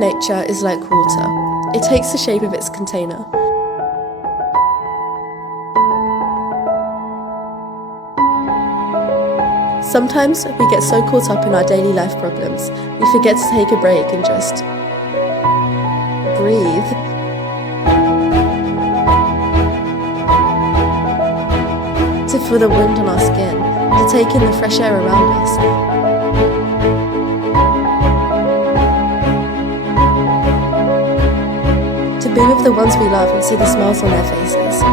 nature is like water. It takes the shape of its container. Sometimes we get so caught up in our daily life problems, we forget to take a break and just breathe. To feel the wind on our skin, to take in the fresh air around us. To be with the ones we love and see the smiles on their faces.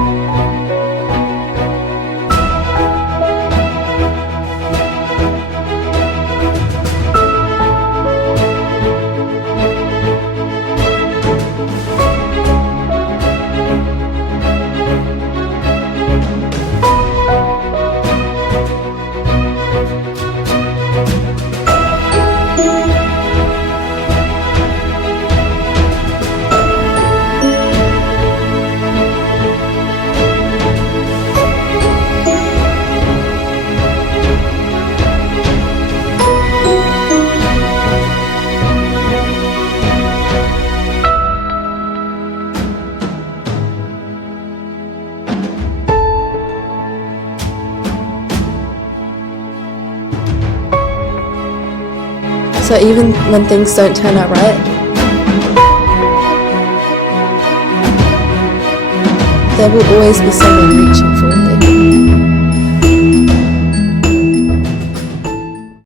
So even when things don't turn out right, there will always be someone reaching for it.